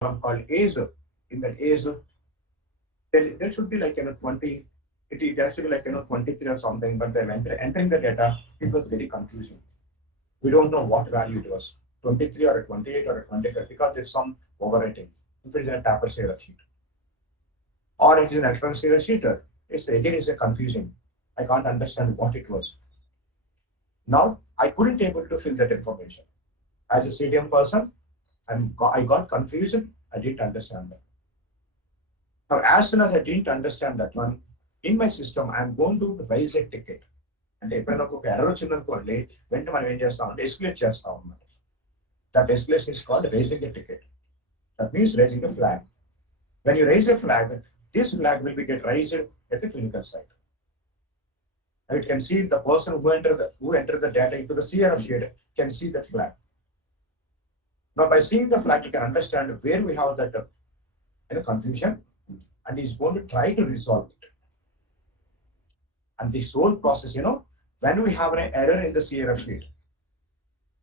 column called A's. In that A's, there should be like 20. There should be like 23 or something. But then entering the data, it was very confusing. We don't know what value it was, 23 or a 28 or a 25, because there's some overwriting. If it is a tapper serial sheet or it is an electron serial sheet, it's a confusing. I can't understand what it was. Now I couldn't able to fill that information. As a Cdm person, I got confused. I didn't understand that. Now, as soon as I didn't understand that one, in my system, I'm going to raise a ticket. And ఎప్పుడైనా ఒక error వచ్చిందనుకోండి వెంటనే మనం ఏం చేస్తామంటే escalate చేస్తాం అన్నమాట. That escalation is called raising a ticket. That means raising a flag. When you raise a flag, this flag will be get raised at the clinical site. And it can see the person who entered the data into the CRF sheet can see that flag. Now, by seeing the flag, you can understand where we have that confusion, and he's going to try to resolve it. And this whole process, when we have an error in the CRF sheet,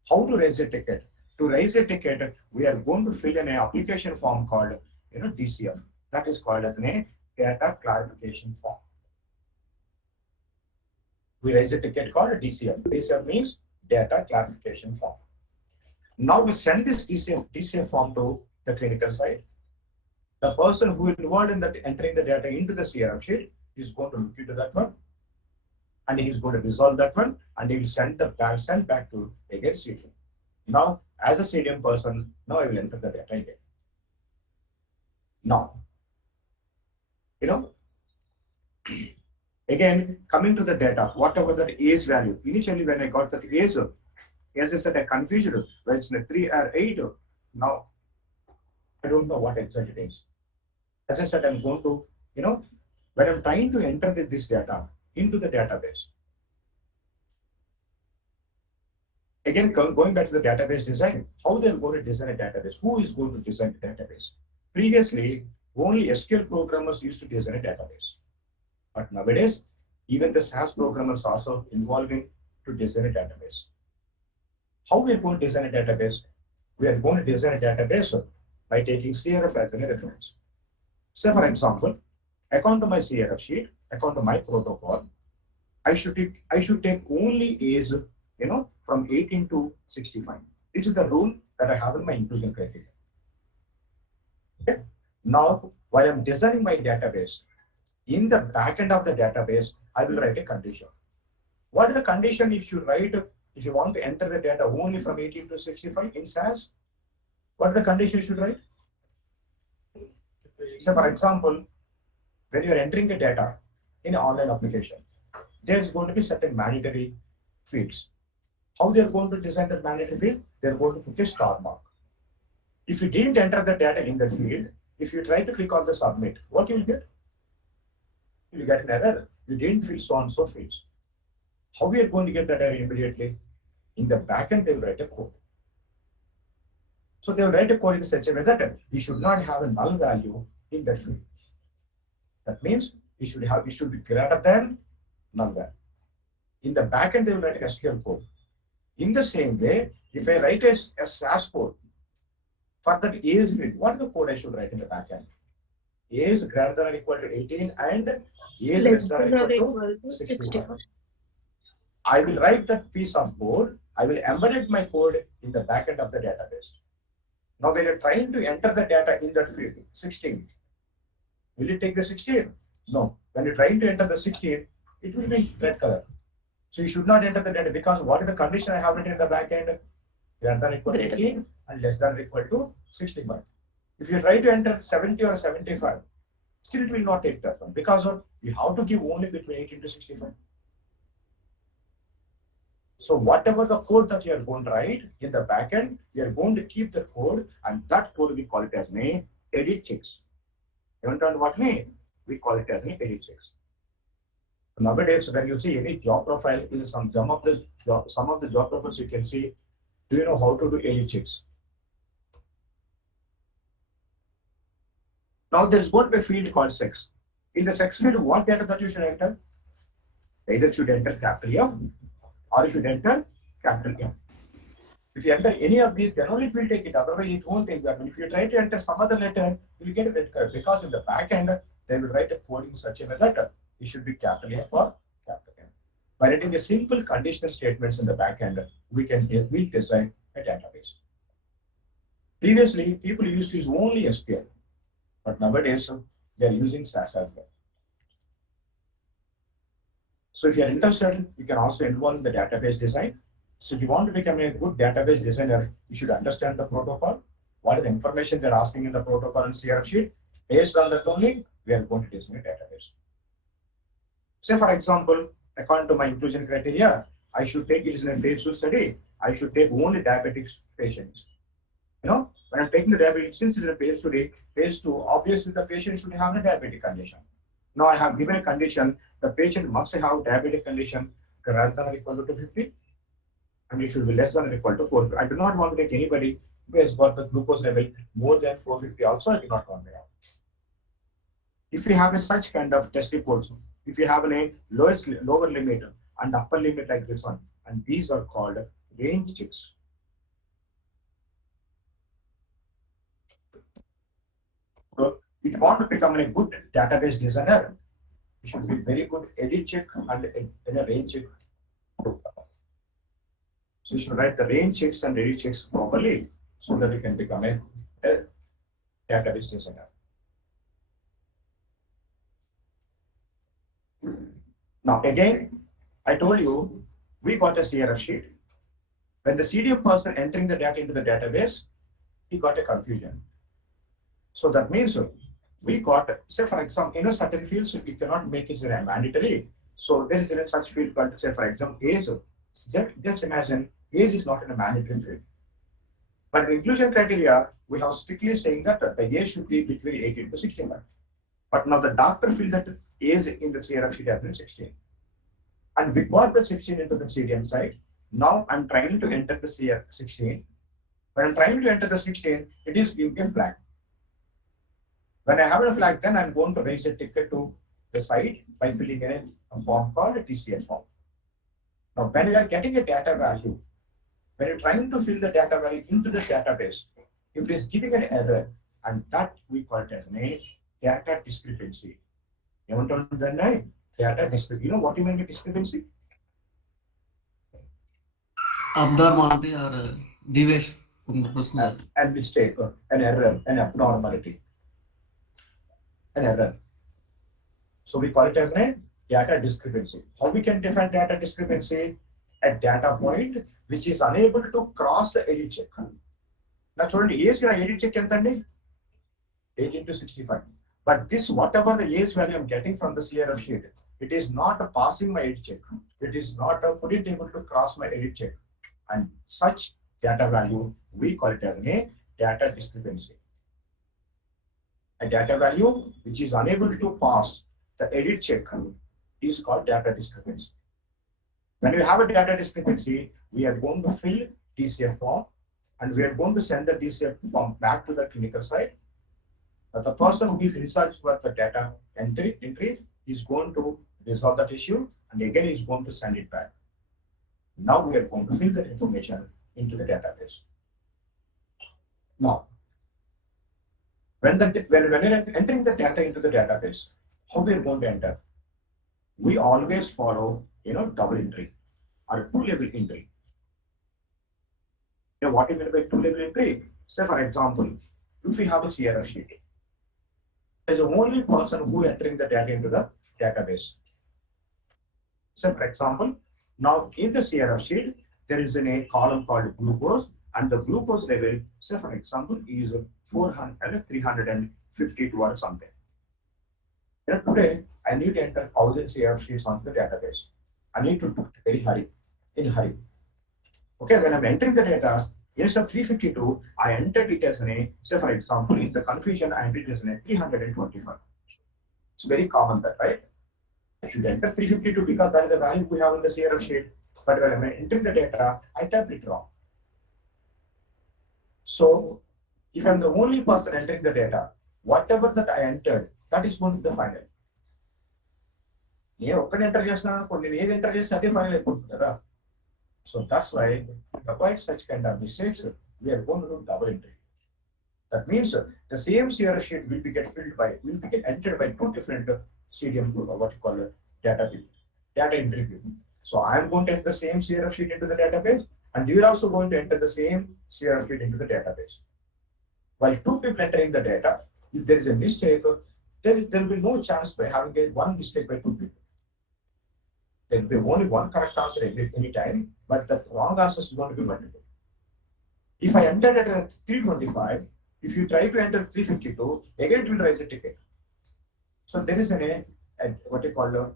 how to raise a ticket? To raise a ticket, we are going to fill in an application form called DCF. That is called as a data clarification form. We raise a ticket called DCF. DCF means data clarification form. Now we send this DCF form to the clinical site. The person who is involved in that entering the data into the CRF sheet is going to look into that one, and he is going to resolve that one, and he will send back to again CDM. Now, as a CDM person, now I will enter the data again. Now, again coming to the data, whatever that age value. Initially, when I got that age, as I said, I confused whether it's 3 or 8. Now, I don't know what exactly it is. As I said, I'm going to, when I'm trying to enter this data into the database. Again, going back to the database design, how they're going to design a database? Who is going to design the database? Previously, only SQL programmers used to design a database. But nowadays, even the SAS programmers also involving to design a database. How we are going to design a database? We are going to design a database by taking CRF as a reference. Say, for example, according to my CRF sheet, according to my protocol, I should take only age, from 18 to 65. This is the rule that I have in my inclusion criteria. Okay. Now, while I'm designing my database, in the backend of the database, I will write a condition. What is the condition if you want to enter the data only from 18 to 65 in SAS? What is the condition you should write? So, for example, when you are entering the data in an online application, there's going to be certain mandatory fields. How they are going to design that mandatory field? They are going to put a star mark. If you didn't enter the data in that field, if you try to click on the submit, what you will get? You will get an error. You didn't fill so and so fields. How we are going to get that error immediately? In the backend, they will write a code. So they will write a code in such a way that you should not have a null value in that field. That means it should be greater than null value. In the backend, they will write a SQL code. In the same way, if I write a SAS code for that age field, what is the code I should write in the backend? Age greater than or equal to 18 and age less than or equal to 65. I will write that piece of code. I will embed my code in the backend of the database. Now, when you're trying to enter the data in that field, 16, will it take the 16? No. When you're trying to enter the 16, it will be red color. So you should not enter the data because what is the condition I have written in the backend? Greater than or equal to 18 and less than or equal to 65. If you try to enter 70 or 75, still it will not take that one because you have to give only between 18 to 65. So whatever the code that you are going to write in the backend, you are going to keep the code, and that code we call it as an edit checks. You understand what name? We call it as an edit checks. Nowadays, when you see any job profile in some of the job profiles, you can see, do you know how to do edit checks? Now there's going to be a field called sex. In the sex field, what data that you should enter? Either should enter capital M or you should enter capital M. If you enter any of these, then only it will take it. Otherwise, it won't take that. If you try to enter some other letter, you will get a red card because in the back end, they will write a code in such a way that it should be capital A for capital M. By writing a simple conditional statements in the back end, we design a database. Previously, people used to use only SQL, but nowadays they are using SAS as well. So if you are interested, you can also involve in the database design. So if you want to become a good database designer, you should understand the protocol. What is the information they're asking in the protocol and CRF sheet? Based on that only, we are going to design a database. Say for example, according to my inclusion criteria, I should take it as a phase 2 study. I should take only diabetic patients. When I'm taking the diabetic, since it's a phase 2, obviously the patient should have a diabetic condition. Now I have given a condition, the patient must have diabetic condition greater than or equal to 250, and it should be less than or equal to 450. I do not want to take anybody who has got the glucose level more than 450 also, I do not want to have. If you have such kind of test reports, if you have a lower limit and upper limit like this one, and these are called range checks. So if you want to become a good database designer, you should be very good edit check and a range check. So you should write the range checks and edit checks properly so that you can become a database designer. Now again, I told you we got a CRF sheet. When the CDM person entering the data into the database, he got a confusion. So that means we got, say for example, in a certain fields, we cannot make it mandatory. So there is a such field called, say for example, age. Just imagine, age is not in a mandatory field. But in inclusion criteria, we have strictly saying that the age should be between 18 to 16 months. But now the doctor feels that age in the CRF sheet has been 16. And we got the 16 into the CDM side. Now I'm trying to enter the CR 16. When I'm trying to enter the 16, it is given flag. When I have a flag, then I'm going to raise a ticket to the site by filling in a form called a TCS form. Now, when you are getting a data value, when you're trying to fill the data value into the database, if it is giving an error, and that we call it as a data discrepancy. You want to understand data discrepancy? You know what you mean by discrepancy? Abnormality or deviation from the personal. A mistake, an error, an abnormality. An error. So we call it as a data discrepancy. How we can define data discrepancy? A data point which is unable to cross the edit check. Now, children, age edit check entandi 18 to 65. But this, whatever the age value I'm getting from the CRF sheet, it is not passing my edit check. It is not couldn't able to cross my edit check. And such data value, we call it as a data discrepancy. A data value which is unable to pass the edit check is called data discrepancy. When we have a data discrepancy, we are going to fill DCF form and we are going to send the DCF form back to the clinical site. But the person who is research for the data entry is going to resolve that issue and again is going to send it back. Now we are going to fill that information into the database. Now, when we're entering the data into the database, how we are going to enter? We always follow, double entry or two-level entry. What do you mean by two-level entry? Say, for example, if we have a CRF sheet, there's only person who entering the data into the database. Say, for example, now in the CRF sheet, there is a column called glucose, and the glucose level, say, for example, is 352 or something. Today, I need to enter 1000 CRF sheets onto the database. I need to do it in a hurry. Okay, when I'm entering the data, instead of 352, I entered it as say for example, in the confusion, I entered it as 325. It's very common that, right? I should enter 352 because that is the value we have in the CRF sheet. But when I'm entering the data, I typed it wrong. So, if I'm the only person entering the data, whatever that I entered, that is going to be the final. నేను ఒక్కటి enter చేస్తున్నాను అనుకోండి, నేను ఏది enter చేస్తే అదే final అయిపోతుంది కదా. So that's why to avoid such kind of mistakes, we are going to do double entry. That means the same CRF sheet will be get entered by two different CDM what you call data view, data entry view. So I am going to enter the same CRF sheet into the database, and you are also going to enter the same CRF sheet into the database. While two people entering the data, if there is a mistake, there will be no chance by having one mistake by two people. There will be only one correct answer any time, but the wrong answer is going to be multiple. If I entered at 325, if you try to enter 352, again it will raise a ticket. So there is a what you call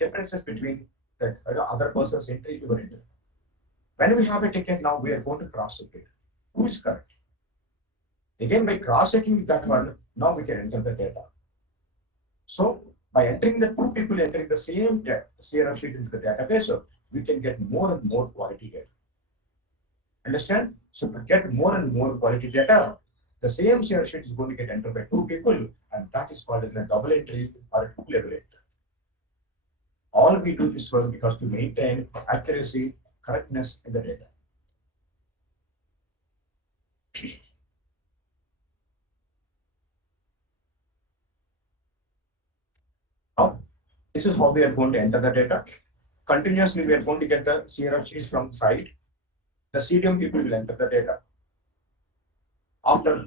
differences between the other person's entry to your entry. When we have a ticket now, we are going to cross check it. Who is correct? Again, by cross checking that one, now we can enter the data. So by entering the two people entering the same CRF sheet into the database, we can get more and more quality data. Understand? So to get more and more quality data, the same CRF sheet is going to get entered by two people, and that is called as a double entry or a two-level entry. All we do this was because to maintain accuracy, correctness in the data. Now, this is how we are going to enter the data. Continuously, we are going to get the CRF sheets from the side. The CDM people will enter the data. After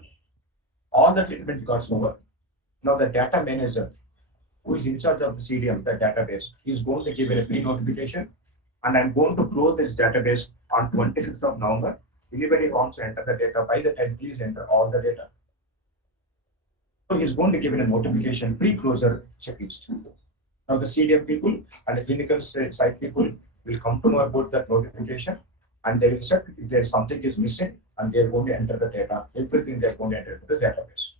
all the treatment got over, now the data manager who is in charge of the CDM, the database, is going to give a pre-notification, and I'm going to close this database on 25th of November. Anybody wants to enter the data by the time, please enter all the data. So he's going to give a notification pre-closure checklist. Now the CDM people and the clinical site people will come to know about that notification, and they will check if there's something is missing, and they're going to enter the data, everything they're going to enter into the database.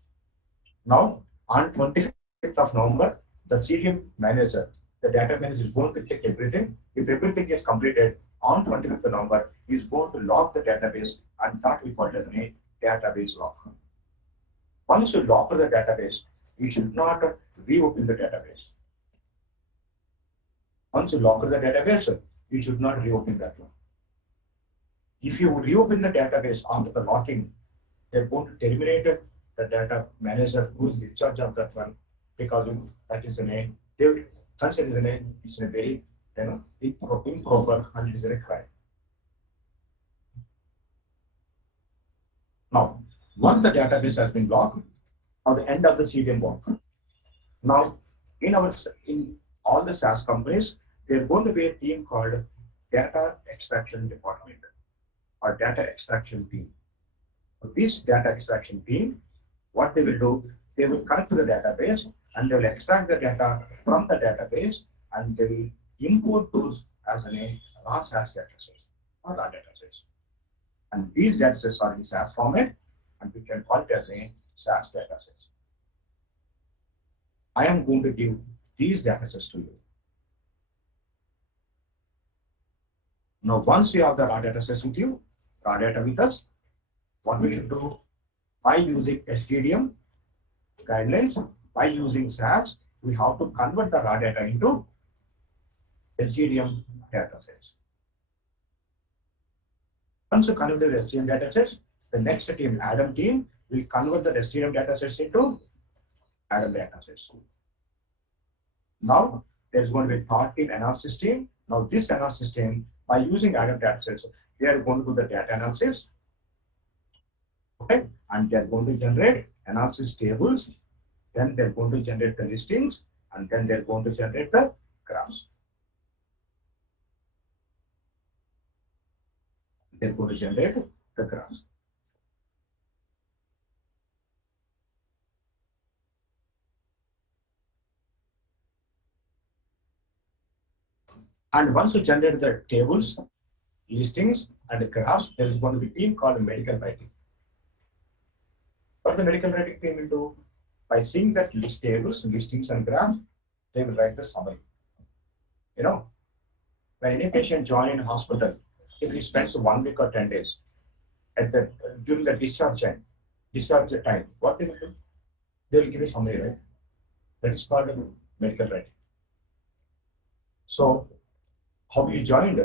Now, on 25th of November, the CDM manager, the data manager is going to check everything. If everything is completed on 25th of November, he is going to lock the database, and that we call it as a database lock. Once you lock the database, you should not reopen the database. Once you lock the database, you should not reopen that one. If you reopen the database after the locking, they're going to terminate the data manager who is in charge of that one, because that is a name. They will consider the name is a very improper and it is a crime. Now, once the database has been locked, at the end of the CDM work. Now, in all the SaaS companies, there is going to be a team called Data Extraction Department or Data Extraction Team. This data extraction team, what they will do, they will connect to the database and they will extract the data from the database and they will import those as a raw SaaS datasets or raw datasets. And these datasets are in SaaS format, and we can call it as a SaaS datasets. I am going to give these datasets to you. Now, once you have the raw datasets with you, raw data with us, what we should do, by using Sdtm guidelines, by using SaaS, we have to convert the raw data into Sdtm datasets. Once you convert the Sdtm datasets, the next team, Adam team, will convert the Sdtm datasets into Adam datasets. Now, there's going to be a third team, analysis team. Now, this analysis team, by using Adam datasets, they are going to do the data analysis. Okay, and they're going to generate analysis tables, then they're going to generate the listings, and then they're going to generate the graphs. They're going to generate the graphs. And once you generate the tables, listings, and the graphs, there is going to be a team called medical writing. What the medical writing team will do? By seeing that list tables, listings, and graphs, they will write the summary. You know, when any patient joins in hospital, if he spends 1 week or 10 days during the discharge time, what they will do? They will give a summary, right? That is called medical writing. So, how you joined?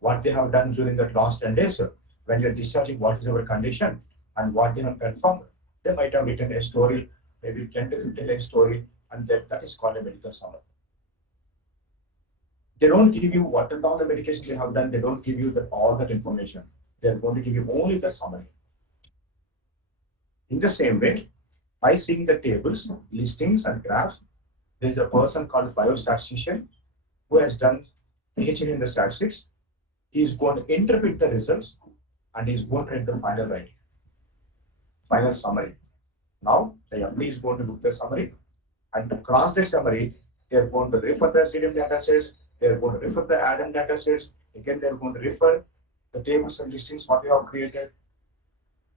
what they have done during the last 10 days, when you're discharging, what is our condition and what they have performed. They might have written a story, maybe 10 to 15 line story, and that is called a medical summary. They don't give you what all the medications they have done, they don't give you all that information. They're going to give you only the summary. In the same way, by seeing the tables, listings, and graphs, there is a person called biostatistician who has done PhD in the statistics. He is going to interpret the results and he is going to write the final writing, final summary. Now, the employee is going to look the summary, and to cross the summary, they are going to refer the Sdtm data sets, they are going to refer the Adam data sets, again, they are going to refer the tables and listings what you have created,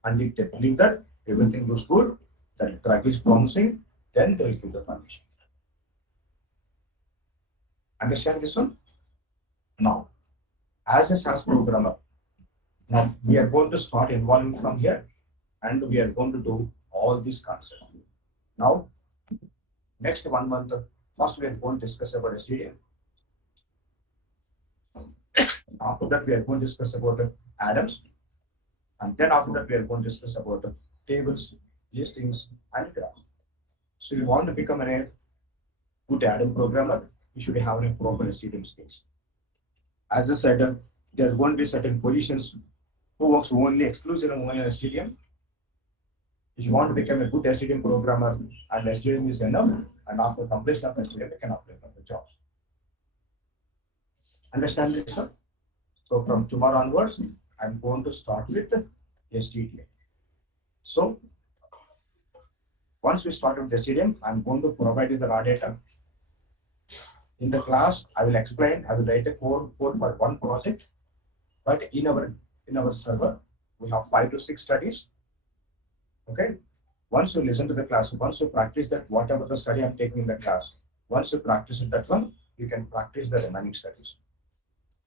and if they believe that everything looks good, that drug is promising, then they will give the permission. Understand this one? Now, as a SAS programmer, now we are going to start involving from here, and we are going to do all these concepts. Now, next 1 month, first we are going to discuss about Sdtm. After that, we are going to discuss about Adams, and then after that, we are going to discuss about tables, listings, and graphs. So, if you want to become a good Adam programmer, you should have a proper Sdtm skills. As I said, there are going to be certain positions who works only exclusively on Sdtm. If you want to become a good Sdtm programmer and Sdtm is enough, and after completion of Sdtm, you can apply for the job. Understand this, sir? So from tomorrow onwards, I'm going to start with Sdtm. So once we start with Sdtm, I'm going to provide you the raw data. In the class, I will explain, I will write a code for one project, but in our server, we have 5 to 6 studies. Okay. Once you listen to the class, once you practice that, whatever the study I'm taking in the class, once you practice it, that one, you can practice the remaining studies.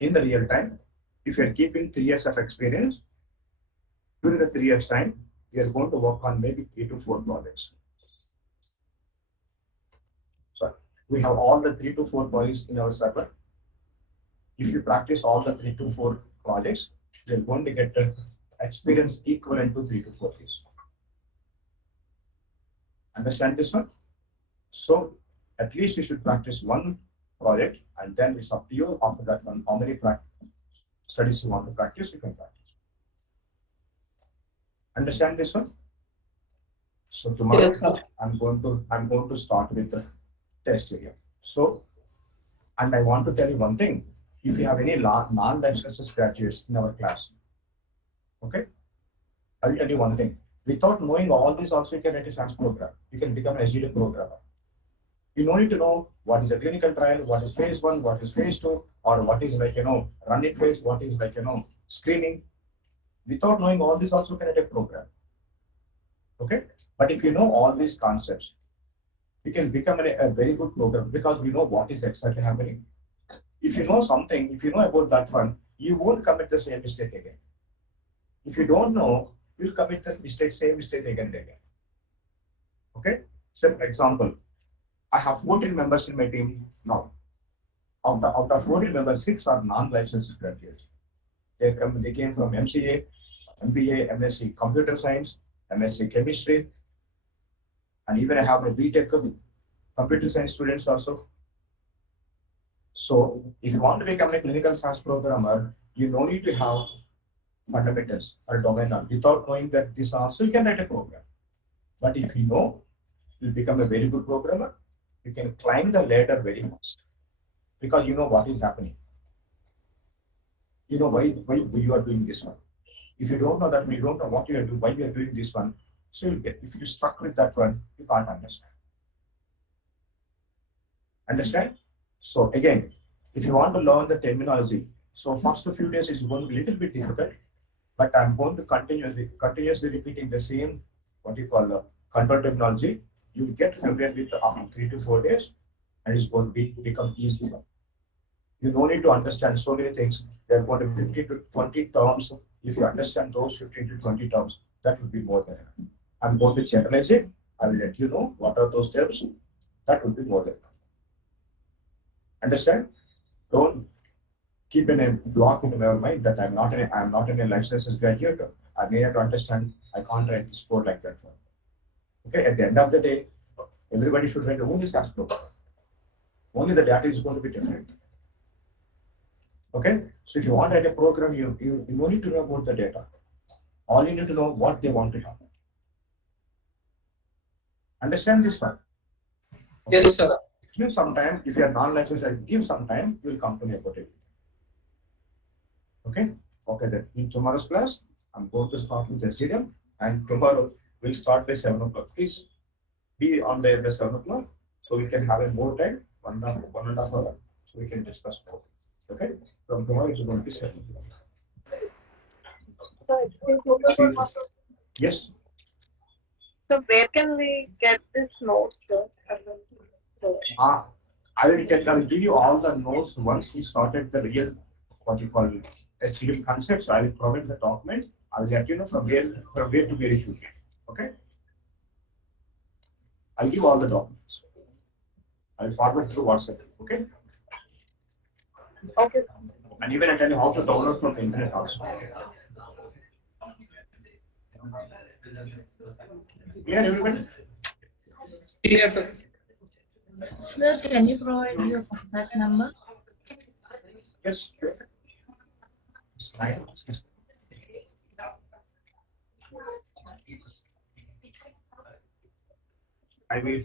In the real time, if you're keeping 3 years of experience, during the 3 years time, we are going to work on maybe 3 to 4 projects. So we have all the 3 to 4 projects in our server. If you practice all the 3 to 4 projects, you're going to get the experience equivalent to 3 to 4 years. Understand this one? So at least you should practice one project, and then it's up to you after that one, how many studies you want to practice, you can practice. Understand this one? So tomorrow, Yes, sir. I'm going to start with the test area. So, and I want to tell you one thing. If you have any non-life sciences graduates in our class, okay, I will tell you one thing. Without knowing all this, also you can write a SAS program. You can become an Sdtm programmer. You don't need to know what is a clinical trial, what is phase 1, what is phase 2, or what is running phase, what is screening. Without knowing all this, also you can write a program. Okay, but if you know all these concepts, you can become a very good programmer because we know what is exactly happening. If you know something, if you know about that one, you won't commit the same mistake again. If you don't know, you'll commit the same mistake again and again. Okay? So, for example, I have 14 members in my team now. Out of 14 members, 6 are non-licensed graduates. They came from MCA, MBA, MSc Computer Science, MSc Chemistry, and even I have a BTech Computer Science students also. So, if you want to become a clinical SAS programmer, you don't need to have fundamentals or domain knowledge. Without knowing that this also, you can write a program. But if you know, you'll become a very good programmer. You can climb the ladder very fast because you know what is happening. You know why you are doing this one. If you don't know that, you don't know what you are doing, why you are doing this one. So if you stuck with that one, you can't understand. Understand? So again, if you want to learn the terminology, so first few days is going to be a little bit difficult, but I'm going to continuously repeating the same, control terminology. You will get familiar with after 3 to 4 days, and it's going to become easy. You don't need to understand so many things. There are going to be 50 to 20 terms. If you understand those 15 to 20 terms, that will be more than enough. I'm going to generalize it. I will let you know what are those terms. That will be more than enough. Understand? Don't keep in a block in our mind that I'm not a life sciences graduate. I may have to understand. I can't write this code like that. Okay, at the end of the day, everybody should write only SAS program. Only the data is going to be different. Okay, so if you want to write a program, you no need to know about the data. All you need to know what they want to have. Understand this one? Okay? Yes, sir. Give some time. If you are non-licensed, give some time. You will come to me about it. Okay? Okay, then in tomorrow's class, I'm going to start with Sdtm, and tomorrow we'll start by 7 o'clock. Please be on there by 7 o'clock so we can have a more time, 1.5 hour, so we can discuss more. Okay? From tomorrow it's going to be 7 o'clock. Yes? So where can we get this notes, sir? I will give you all the notes once we started the real, what you call SDM concepts. I will provide the document. I will let you know from where to where it should be. Okay? I'll give all the documents. I'll forward through WhatsApp. Okay? Okay. And even I tell you how to download from the internet also. Clear, everybody? Yes, sir. Sir, can you provide your contact number? Yes, sure. It's fine. I will.